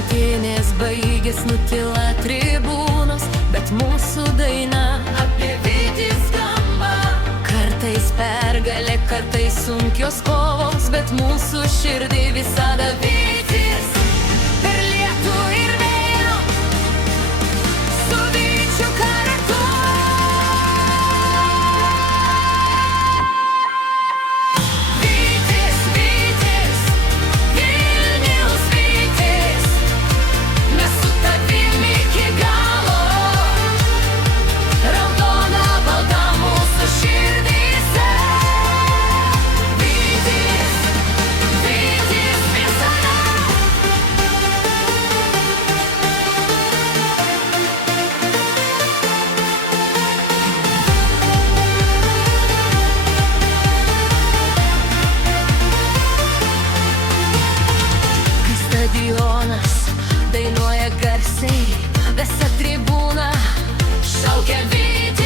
rungtynės baigės, nutyla tribūnos, bet mūsų daina apie Vytį skamba. Kartais pergalė, kartais sunkios kovos, bet mūsų širdį visada Vytis. Per lietų ir vėjo, su Vyčiu kartu. Vytis, Vytis, Vilniaus Vytis, mes su tavim iki galo. Raudona balta mūsų širdyse. Vytis, Vytis visada. Kai stadionas dainuoja garsiai, visa tribūna šaukia Vytis.